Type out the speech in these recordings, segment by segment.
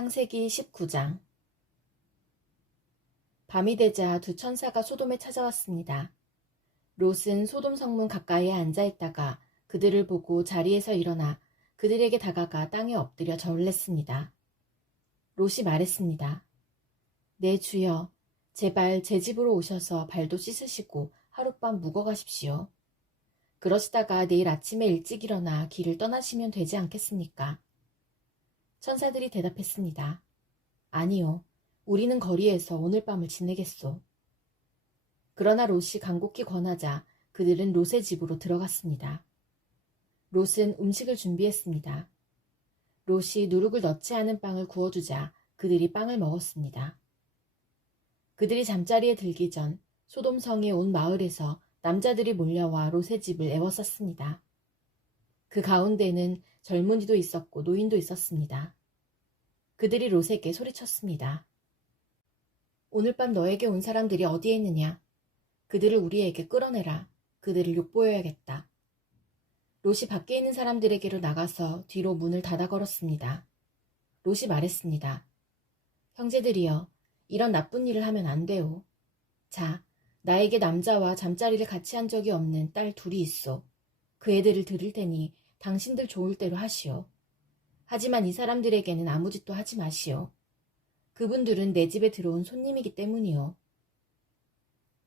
창세기 19장. 밤이 되자 두 천사가 소돔에 찾아왔습니다. 롯은 소돔 성문 가까이에 앉아있다가 그들을 보고 자리에서 일어나 그들에게 다가가 땅에 엎드려 절을 했습니다. 롯이 말했습니다. 네 주여, 제발 제 집으로 오셔서 발도 씻으시고 하룻밤 묵어 가십시오. 그러시다가 내일 아침에 일찍 일어나 길을 떠나시면 되지 않겠습니까? 천사들이 대답했습니다. 아니요, 우리는 거리에서 오늘 밤을 지내겠소. 그러나 롯이 간곡히 권하자 그들은 롯의 집으로 들어갔습니다. 롯은 음식을 준비했습니다. 롯이 누룩을 넣지 않은 빵을 구워주자 그들이 빵을 먹었습니다. 그들이 잠자리에 들기 전 소돔성의 온 마을에서 남자들이 몰려와 롯의 집을 에워쌌습니다. 그 가운데는 젊은이도 있었고 노인도 있었습니다. 그들이 롯에게 소리쳤습니다. 오늘 밤 너에게 온 사람들이 어디에 있느냐? 그들을 우리에게 끌어내라. 그들을 욕보여야겠다. 롯이 밖에 있는 사람들에게로 나가서 뒤로 문을 닫아 걸었습니다. 롯이 말했습니다. 형제들이여, 이런 나쁜 일을 하면 안 돼요. 자, 나에게 남자와 잠자리를 같이 한 적이 없는 딸 둘이 있어. 그 애들을 들을 테니 당신들 좋을 대로 하시오. 하지만 이 사람들에게는 아무 짓도 하지 마시오. 그분들은 내 집에 들어온 손님이기 때문이요.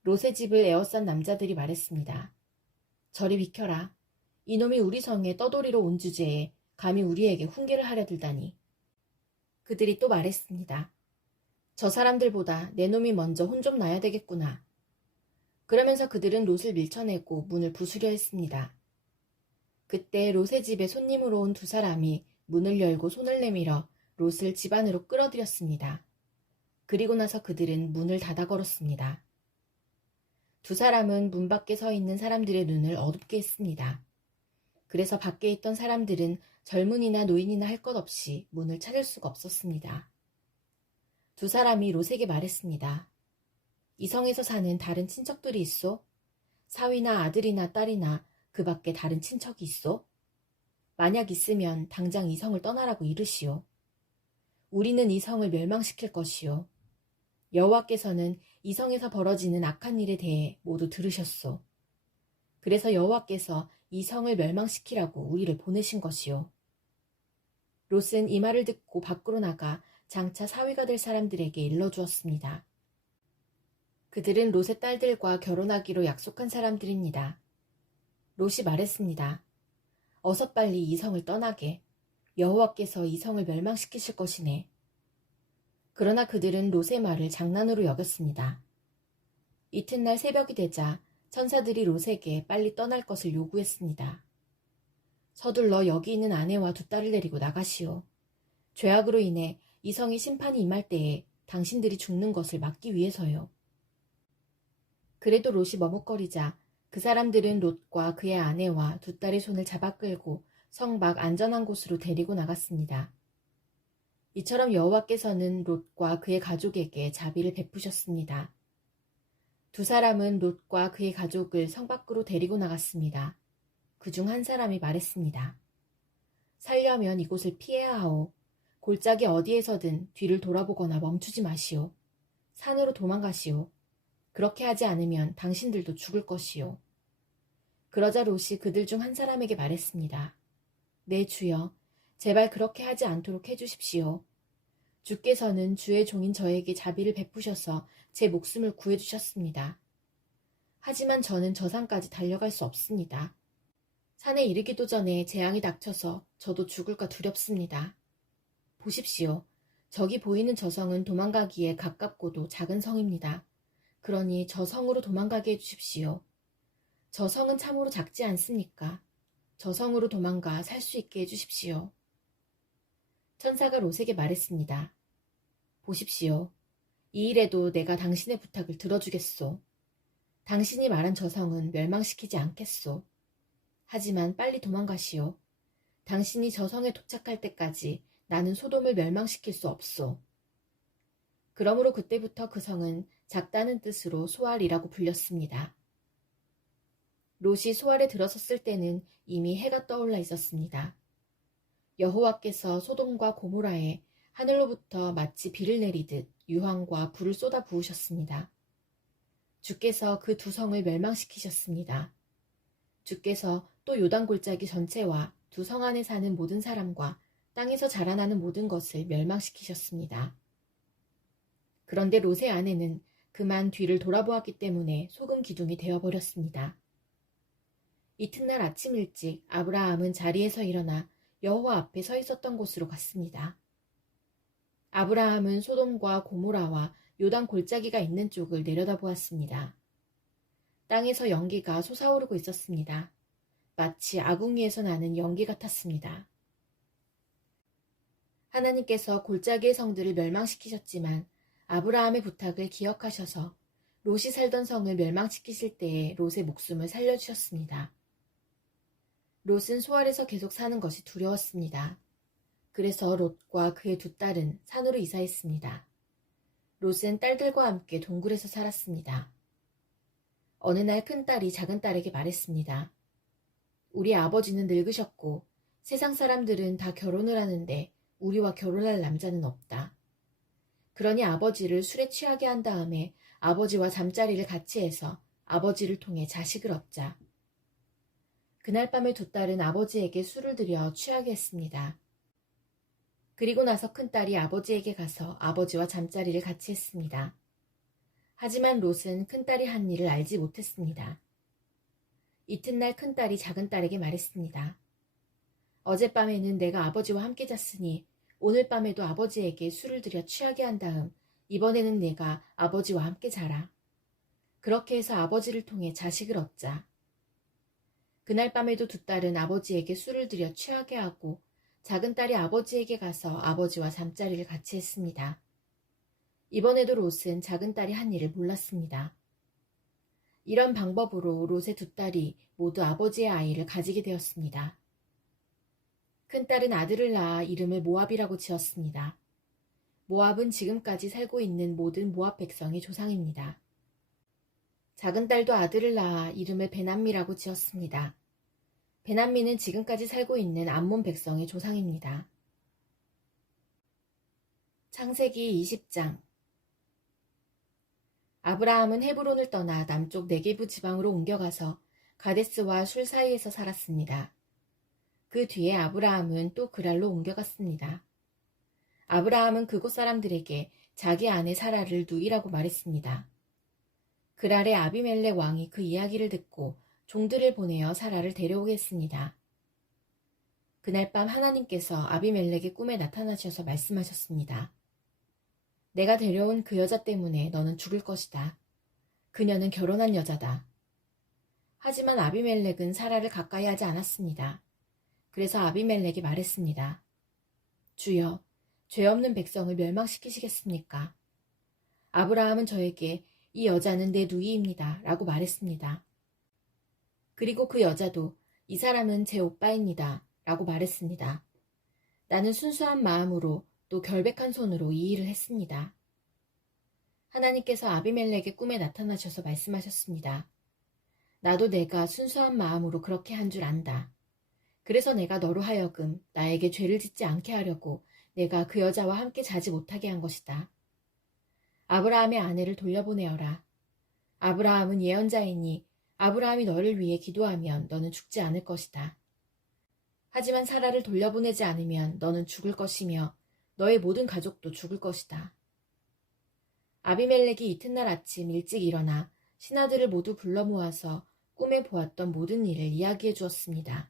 롯의 집을 에워싼 남자들이 말했습니다. 저리 비켜라. 이놈이 우리 성에 떠돌이로 온 주제에 감히 우리에게 훈계를 하려 들다니. 그들이 또 말했습니다. 저 사람들보다 내 놈이 먼저 혼 좀 나야 되겠구나. 그러면서 그들은 롯을 밀쳐내고 문을 부수려 했습니다. 그때 롯의 집에 손님으로 온 두 사람이 문을 열고 손을 내밀어 롯을 집 안으로 끌어들였습니다. 그리고 나서 그들은 문을 닫아 걸었습니다. 두 사람은 문 밖에 서 있는 사람들의 눈을 어둡게 했습니다. 그래서 밖에 있던 사람들은 젊은이나 노인이나 할 것 없이 문을 찾을 수가 없었습니다. 두 사람이 롯에게 말했습니다. 이 성에서 사는 다른 친척들이 있소? 사위나 아들이나 딸이나 그 밖에 다른 친척이 있소? 만약 있으면 당장 이 성을 떠나라고 이르시오. 우리는 이 성을 멸망시킬 것이오. 여호와께서는 이 성에서 벌어지는 악한 일에 대해 모두 들으셨소. 그래서 여호와께서 이 성을 멸망시키라고 우리를 보내신 것이오. 롯은 이 말을 듣고 밖으로 나가 장차 사위가 될 사람들에게 일러주었습니다. 그들은 롯의 딸들과 결혼하기로 약속한 사람들입니다. 롯이 말했습니다. 어서 빨리 이 성을 떠나게. 여호와께서 이 성을 멸망시키실 것이네. 그러나 그들은 롯의 말을 장난으로 여겼습니다. 이튿날 새벽이 되자 천사들이 롯에게 빨리 떠날 것을 요구했습니다. 서둘러 여기 있는 아내와 두 딸을 데리고 나가시오. 죄악으로 인해 이 성이 심판이 임할 때에 당신들이 죽는 것을 막기 위해서요. 그래도 롯이 머뭇거리자 그 사람들은 롯과 그의 아내와 두 딸의 손을 잡아 끌고 성 밖 안전한 곳으로 데리고 나갔습니다. 이처럼 여호와께서는 롯과 그의 가족에게 자비를 베푸셨습니다. 두 사람은 롯과 그의 가족을 성 밖으로 데리고 나갔습니다. 그중 한 사람이 말했습니다. 살려면 이곳을 피해야 하오. 골짜기 어디에서든 뒤를 돌아보거나 멈추지 마시오. 산으로 도망가시오. 그렇게 하지 않으면 당신들도 죽을 것이오. 그러자 롯이 그들 중 한 사람에게 말했습니다. 네 주여, 제발 그렇게 하지 않도록 해주십시오. 주께서는 주의 종인 저에게 자비를 베푸셔서 제 목숨을 구해주셨습니다. 하지만 저는 저 산까지 달려갈 수 없습니다. 산에 이르기도 전에 재앙이 닥쳐서 저도 죽을까 두렵습니다. 보십시오. 저기 보이는 저 성은 도망가기에 가깝고도 작은 성입니다. 그러니 저 성으로 도망가게 해주십시오. 저 성은 참으로 작지 않습니까? 저 성으로 도망가 살 수 있게 해주십시오. 천사가 롯에게 말했습니다. 보십시오. 이 일에도 내가 당신의 부탁을 들어주겠소. 당신이 말한 저 성은 멸망시키지 않겠소. 하지만 빨리 도망가시오. 당신이 저 성에 도착할 때까지 나는 소돔을 멸망시킬 수 없소. 그러므로 그때부터 그 성은 작다는 뜻으로 소알이라고 불렸습니다. 롯이 소알에 들어섰을 때는 이미 해가 떠올라 있었습니다. 여호와께서 소돔과 고모라에 하늘로부터 마치 비를 내리듯 유황과 불을 쏟아 부으셨습니다. 주께서 그 두 성을 멸망시키셨습니다. 주께서 또 요단 골짜기 전체와 두 성 안에 사는 모든 사람과 땅에서 자라나는 모든 것을 멸망시키셨습니다. 그런데 롯의 아내는 그만 뒤를 돌아보았기 때문에 소금 기둥이 되어버렸습니다. 이튿날 아침 일찍 아브라함은 자리에서 일어나 여호와 앞에 서 있었던 곳으로 갔습니다. 아브라함은 소돔과 고모라와 요단 골짜기가 있는 쪽을 내려다보았습니다. 땅에서 연기가 솟아오르고 있었습니다. 마치 아궁이에서 나는 연기 같았습니다. 하나님께서 골짜기의 성들을 멸망시키셨지만 아브라함의 부탁을 기억하셔서 롯이 살던 성을 멸망시키실 때에 롯의 목숨을 살려주셨습니다. 롯은 소알에서 계속 사는 것이 두려웠습니다. 그래서 롯과 그의 두 딸은 산으로 이사했습니다. 롯은 딸들과 함께 동굴에서 살았습니다. 어느 날 큰딸이 작은딸에게 말했습니다. 우리 아버지는 늙으셨고 세상 사람들은 다 결혼을 하는데 우리와 결혼할 남자는 없다. 그러니 아버지를 술에 취하게 한 다음에 아버지와 잠자리를 같이 해서 아버지를 통해 자식을 얻자. 그날 밤에 두 딸은 아버지에게 술을 들여 취하게 했습니다. 그리고 나서 큰딸이 아버지에게 가서 아버지와 잠자리를 같이 했습니다. 하지만 롯은 큰딸이 한 일을 알지 못했습니다. 이튿날 큰딸이 작은딸에게 말했습니다. 어젯밤에는 내가 아버지와 함께 잤으니 오늘 밤에도 아버지에게 술을 들여 취하게 한 다음 이번에는 내가 아버지와 함께 자라. 그렇게 해서 아버지를 통해 자식을 얻자. 그날 밤에도 두 딸은 아버지에게 술을 들여 취하게 하고 작은 딸이 아버지에게 가서 아버지와 잠자리를 같이 했습니다. 이번에도 롯은 작은 딸이 한 일을 몰랐습니다. 이런 방법으로 롯의 두 딸이 모두 아버지의 아이를 가지게 되었습니다. 큰딸은 아들을 낳아 이름을 모압이라고 지었습니다. 모압은 지금까지 살고 있는 모든 모압 백성의 조상입니다. 작은 딸도 아들을 낳아 이름을 베남미라고 지었습니다. 베남미는 지금까지 살고 있는 암몬 백성의 조상입니다. 창세기 20장. 아브라함은 헤브론을 떠나 남쪽 네게부 지방으로 옮겨가서 가데스와 술 사이에서 살았습니다. 그 뒤에 아브라함은 또 그랄로 옮겨갔습니다. 아브라함은 그곳 사람들에게 자기 아내 사라를 누이라고 말했습니다. 그랄의 아비멜렉 왕이 그 이야기를 듣고 종들을 보내어 사라를 데려오게 했습니다. 그날 밤 하나님께서 아비멜렉의 꿈에 나타나셔서 말씀하셨습니다. 내가 데려온 그 여자 때문에 너는 죽을 것이다. 그녀는 결혼한 여자다. 하지만 아비멜렉은 사라를 가까이 하지 않았습니다. 그래서 아비멜렉이 말했습니다. 주여, 죄 없는 백성을 멸망시키시겠습니까? 아브라함은 저에게 이 여자는 내 누이입니다. 라고 말했습니다. 그리고 그 여자도 이 사람은 제 오빠입니다. 라고 말했습니다. 나는 순수한 마음으로 또 결백한 손으로 이 일을 했습니다. 하나님께서 아비멜렉의 꿈에 나타나셔서 말씀하셨습니다. 나도 내가 순수한 마음으로 그렇게 한 줄 안다. 그래서 내가 너로 하여금 나에게 죄를 짓지 않게 하려고 내가 그 여자와 함께 자지 못하게 한 것이다. 아브라함의 아내를 돌려보내어라. 아브라함은 예언자이니 아브라함이 너를 위해 기도하면 너는 죽지 않을 것이다. 하지만 사라를 돌려보내지 않으면 너는 죽을 것이며 너의 모든 가족도 죽을 것이다. 아비멜렉이 이튿날 아침 일찍 일어나 신하들을 모두 불러 모아서 꿈에 보았던 모든 일을 이야기해 주었습니다.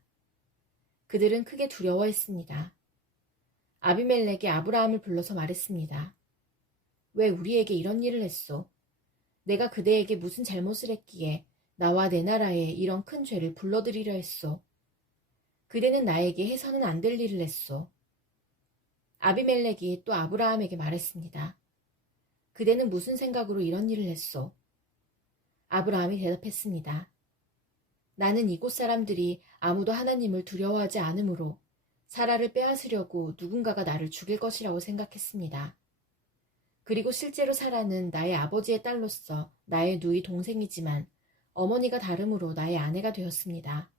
그들은 크게 두려워했습니다. 아비멜렉이 아브라함을 불러서 말했습니다. 왜 우리에게 이런 일을 했소? 내가 그대에게 무슨 잘못을 했기에 나와 내 나라에 이런 큰 죄를 불러들이려 했소? 그대는 나에게 해서는 안 될 일을 했소. 아비멜렉이 또 아브라함에게 말했습니다. 그대는 무슨 생각으로 이런 일을 했소? 아브라함이 대답했습니다. 나는 이곳 사람들이 아무도 하나님을 두려워하지 않으므로 사라를 빼앗으려고 누군가가 나를 죽일 것이라고 생각했습니다. 그리고 실제로 사라는 나의 아버지의 딸로서 나의 누이 동생이지만 어머니가 다름으로 나의 아내가 되었습니다.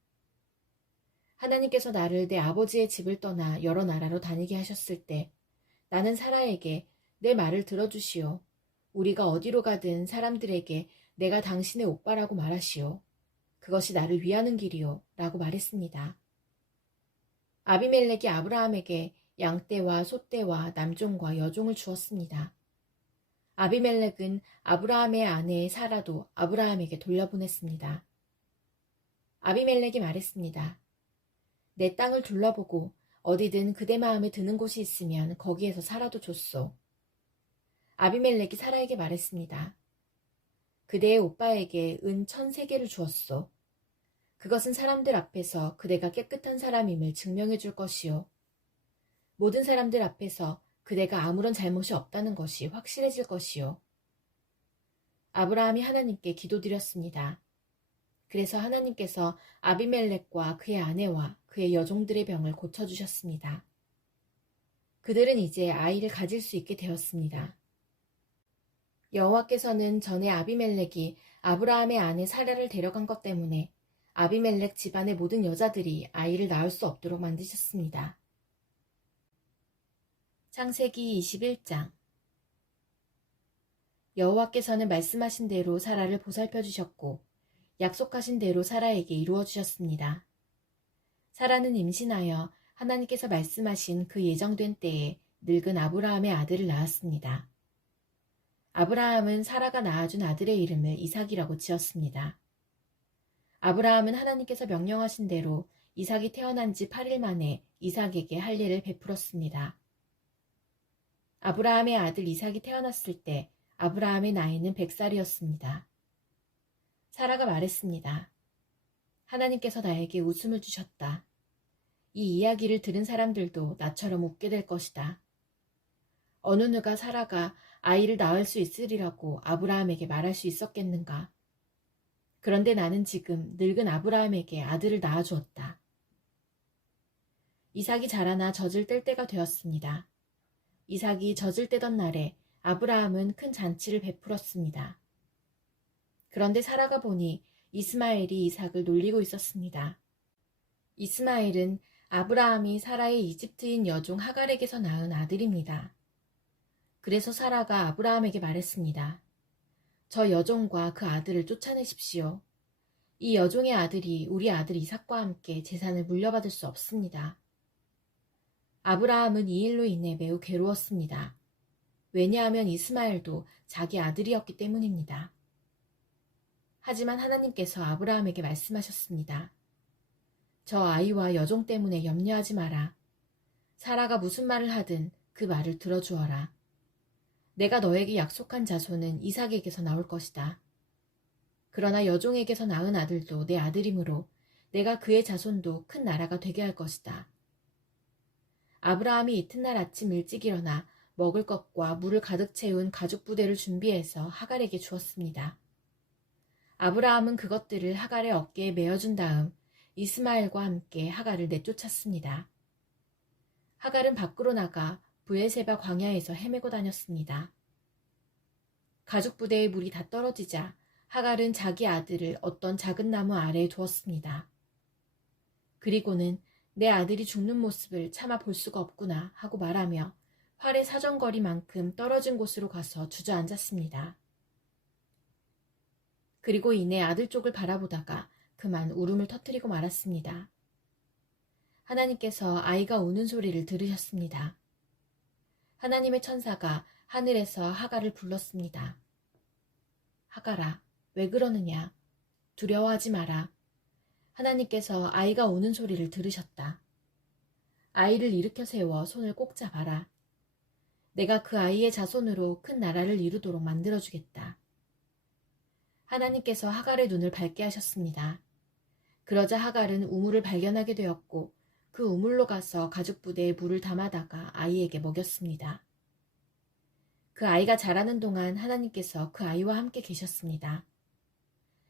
하나님께서 나를 내 아버지의 집을 떠나 여러 나라로 다니게 하셨을 때 나는 사라에게 내 말을 들어주시오. 우리가 어디로 가든 사람들에게 내가 당신의 오빠라고 말하시오. 그것이 나를 위하는 길이오. 라고 말했습니다. 아비멜렉이 아브라함에게 양떼와 소떼와 남종과 여종을 주었습니다. 아비멜렉은 아브라함의 아내 사라도 아브라함에게 돌려보냈습니다. 아비멜렉이 말했습니다. 내 땅을 둘러보고 어디든 그대 마음에 드는 곳이 있으면 거기에서 살아도 좋소. 아비멜렉이 사라에게 말했습니다. 그대의 오빠에게 은 1,000세겔을 주었소. 그것은 사람들 앞에서 그대가 깨끗한 사람임을 증명해 줄 것이요. 모든 사람들 앞에서 그대가 아무런 잘못이 없다는 것이 확실해질 것이요. 아브라함이 하나님께 기도드렸습니다. 그래서 하나님께서 아비멜렉과 그의 아내와 그의 여종들의 병을 고쳐주셨습니다. 그들은 이제 아이를 가질 수 있게 되었습니다. 여호와께서는 전에 아비멜렉이 아브라함의 아내 사라를 데려간 것 때문에 아비멜렉 집안의 모든 여자들이 아이를 낳을 수 없도록 만드셨습니다. 창세기 21장. 여호와께서는 말씀하신 대로 사라를 보살펴 주셨고 약속하신 대로 사라에게 이루어 주셨습니다. 사라는 임신하여 하나님께서 말씀하신 그 예정된 때에 늙은 아브라함의 아들을 낳았습니다. 아브라함은 사라가 낳아준 아들의 이름을 이삭이라고 지었습니다. 아브라함은 하나님께서 명령하신 대로 이삭이 태어난 지 8일 만에 이삭에게 할례를 베풀었습니다. 아브라함의 아들 이삭이 태어났을 때 아브라함의 나이는 100살이었습니다. 사라가 말했습니다. 하나님께서 나에게 웃음을 주셨다. 이 이야기를 들은 사람들도 나처럼 웃게 될 것이다. 어느 누가 사라가 아이를 낳을 수 있으리라고 아브라함에게 말할 수 있었겠는가? 그런데 나는 지금 늙은 아브라함에게 아들을 낳아주었다. 이삭이 자라나 젖을 뗄 때가 되었습니다. 이삭이 젖을 떼던 날에 아브라함은 큰 잔치를 베풀었습니다. 그런데 사라가 보니 이스마엘이 이삭을 놀리고 있었습니다. 이스마엘은 아브라함이 사라의 이집트인 여종 하갈에게서 낳은 아들입니다. 그래서 사라가 아브라함에게 말했습니다. 저 여종과 그 아들을 쫓아내십시오. 이 여종의 아들이 우리 아들 이삭과 함께 재산을 물려받을 수 없습니다. 아브라함은 이 일로 인해 매우 괴로웠습니다. 왜냐하면 이스마엘도 자기 아들이었기 때문입니다. 하지만 하나님께서 아브라함에게 말씀하셨습니다. 저 아이와 여종 때문에 염려하지 마라. 사라가 무슨 말을 하든 그 말을 들어주어라. 내가 너에게 약속한 자손은 이삭에게서 나올 것이다. 그러나 여종에게서 낳은 아들도 내 아들이므로 내가 그의 자손도 큰 나라가 되게 할 것이다. 아브라함이 이튿날 아침 일찍 일어나 먹을 것과 물을 가득 채운 가죽 부대를 준비해서 하갈에게 주었습니다. 아브라함은 그것들을 하갈의 어깨에 메어준 다음 이스마엘과 함께 하갈을 내쫓았습니다. 하갈은 밖으로 나가 브엘세바 광야에서 헤매고 다녔습니다. 가죽 부대의 물이 다 떨어지자 하갈은 자기 아들을 어떤 작은 나무 아래에 두었습니다. 그리고는 내 아들이 죽는 모습을 차마 볼 수가 없구나 하고 말하며 활의 사정거리만큼 떨어진 곳으로 가서 주저앉았습니다. 그리고 이내 아들 쪽을 바라보다가 그만 울음을 터뜨리고 말았습니다. 하나님께서 아이가 우는 소리를 들으셨습니다. 하나님의 천사가 하늘에서 하갈을 불렀습니다. 하갈아, 왜 그러느냐? 두려워하지 마라. 하나님께서 아이가 우는 소리를 들으셨다. 아이를 일으켜 세워 손을 꼭 잡아라. 내가 그 아이의 자손으로 큰 나라를 이루도록 만들어주겠다. 하나님께서 하갈의 눈을 밝게 하셨습니다. 그러자 하갈은 우물을 발견하게 되었고 그 우물로 가서 가죽 부대에 물을 담아다가 아이에게 먹였습니다. 그 아이가 자라는 동안 하나님께서 그 아이와 함께 계셨습니다.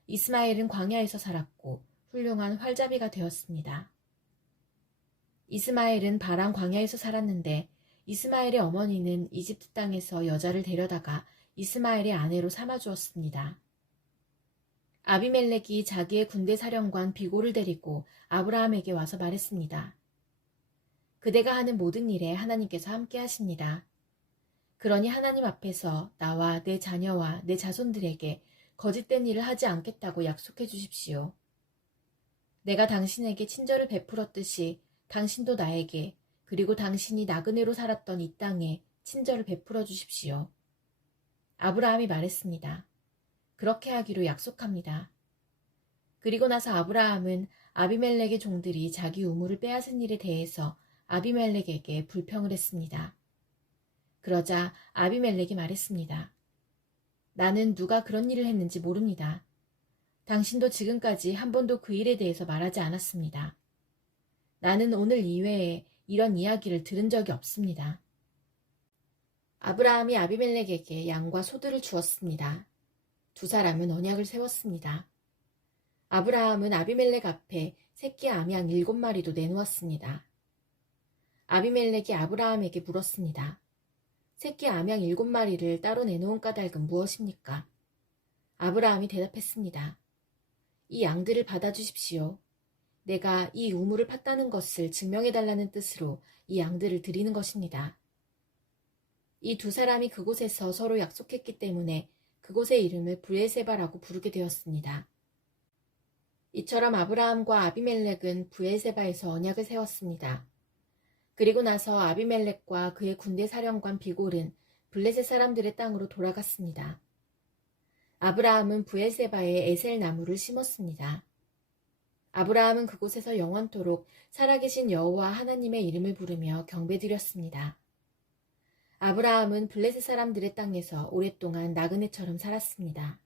이스마엘은 광야에서 살았고 훌륭한 활잡이가 되었습니다. 이스마엘은 바람 광야에서 살았는데 이스마엘의 어머니는 이집트 땅에서 여자를 데려다가 이스마엘의 아내로 삼아주었습니다. 아비멜렉이 자기의 군대 사령관 비골을 데리고 아브라함에게 와서 말했습니다. 그대가 하는 모든 일에 하나님께서 함께 하십니다. 그러니 하나님 앞에서 나와 내 자녀와 내 자손들에게 거짓된 일을 하지 않겠다고 약속해 주십시오. 내가 당신에게 친절을 베풀었듯이 당신도 나에게, 그리고 당신이 나그네로 살았던 이 땅에 친절을 베풀어 주십시오. 아브라함이 말했습니다. 그렇게 하기로 약속합니다. 그리고 나서 아브라함은 아비멜렉의 종들이 자기 우물을 빼앗은 일에 대해서 아비멜렉에게 불평을 했습니다. 그러자 아비멜렉이 말했습니다. 나는 누가 그런 일을 했는지 모릅니다. 당신도 지금까지 한 번도 그 일에 대해서 말하지 않았습니다. 나는 오늘 이외에 이런 이야기를 들은 적이 없습니다. 아브라함이 아비멜렉에게 양과 소들을 주었습니다. 두 사람은 언약을 세웠습니다. 아브라함은 아비멜렉 앞에 새끼 암양 7마리도 내놓았습니다. 아비멜렉이 아브라함에게 물었습니다. 새끼 암양 7마리를 따로 내놓은 까닭은 무엇입니까? 아브라함이 대답했습니다. 이 양들을 받아주십시오. 내가 이 우물을 팠다는 것을 증명해달라는 뜻으로 이 양들을 드리는 것입니다. 이 두 사람이 그곳에서 서로 약속했기 때문에 그곳의 이름을 브엘세바라고 부르게 되었습니다. 이처럼 아브라함과 아비멜렉은 브엘세바에서 언약을 세웠습니다. 그리고 나서 아비멜렉과 그의 군대 사령관 비골은 블레셋 사람들의 땅으로 돌아갔습니다. 아브라함은 브엘세바에 에셀 나무를 심었습니다. 아브라함은 그곳에서 영원토록 살아계신 여호와 하나님의 이름을 부르며 경배드렸습니다. 아브라함은 블레셋 사람들의 땅에서 오랫동안 나그네처럼 살았습니다.